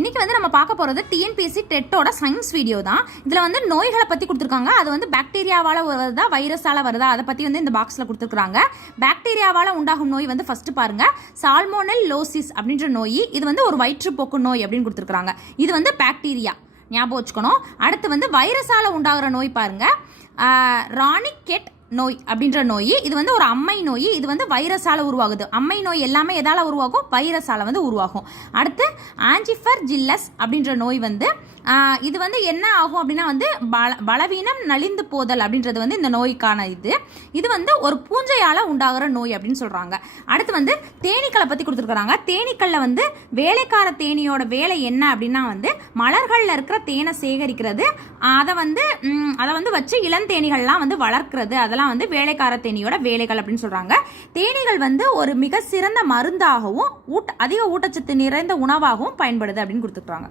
இன்னைக்கு வந்து நம்ம பார்க்க போகிறது டிஎன்பிஎஸ்சி டெட்டோட சயின்ஸ் வீடியோ தான். இதில் வந்து நோய்களை பற்றி கொடுத்துருக்காங்க. அது வந்து பாக்டீரியாவால் வருதா வைரஸால் வருதா அதை பற்றி வந்து இந்த பாக்ஸில் கொடுத்துருக்காங்க. பாக்டீரியாவால் உண்டாகும் நோய் வந்து ஃபர்ஸ்ட் பாருங்க, சால்மோனெல்லோசிஸ் அப்படின்ற நோய். இது வந்து ஒரு வயிற்றுப்போக்கு நோய் அப்படின்னு கொடுத்துருக்காங்க. இது வந்து பாக்டீரியா, ஞாபகம் வச்சுக்கணும். அடுத்து வந்து வைரஸால் உண்டாகிற நோய் பாருங்க, ராணிக்கெட் நோய் அப்படின்ற நோய். இது வந்து ஒரு அம்மை நோய். இது வந்து வைரஸால உருவாகுது. அம்மை நோய் எல்லாமே எதால உருவாகும்? வைரஸால வந்து உருவாகும். அடுத்து ஆன்ஜிஃபர்ஜில்லஸ் அப்படின்ற நோய் வந்து இது வந்து என்ன ஆகும் அப்படின்னா வந்து பலவீனம் நலிந்து போதல் அப்படின்றது வந்து இந்த நோய்க்கான இது வந்து ஒரு பூஞ்சையால உண்டாகிற நோய் அப்படின்னு சொல்றாங்க. அடுத்து வந்து தேனீக்களை பத்தி கொடுத்துருக்காங்க. தேனீக்கள்ல வந்து வேலைக்கார தேனியோட வேலை என்ன அப்படின்னா வந்து மலர்கள்ல இருக்கிற தேனை சேகரிக்கிறது, அதை வந்து வச்சு இளந்தேனிகள்லாம் வந்து வளர்க்கிறது. அதெல்லாம் வந்து வேலைக்கார தேனியோட வேலைகள் அப்படின்னு சொல்றாங்க. தேனீகள் வந்து ஒரு மிக சிறந்த மருந்தாகவும் அதிக ஊட்டச்சத்து நிறைந்த உணவாகவும் பயன்படுது அப்படின்னு கொடுத்துருக்காங்க.